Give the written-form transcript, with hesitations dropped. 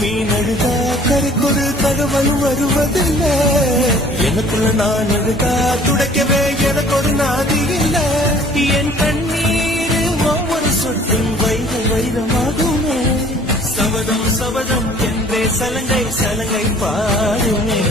மீன் அழுதா கரைக்கொரு தகவல் வருவதில்லை. எனக்குள்ள நான் அழுதா துடைக்கவே எனக்கு ஒரு நாதி இல்லை. என் கண்ணீர் ஒவ்வொரு சொட்டும் வைரம் வைரமாகுமே. சபதம் சபதம் என்றே சலங்கை சலங்கை பாடுமே.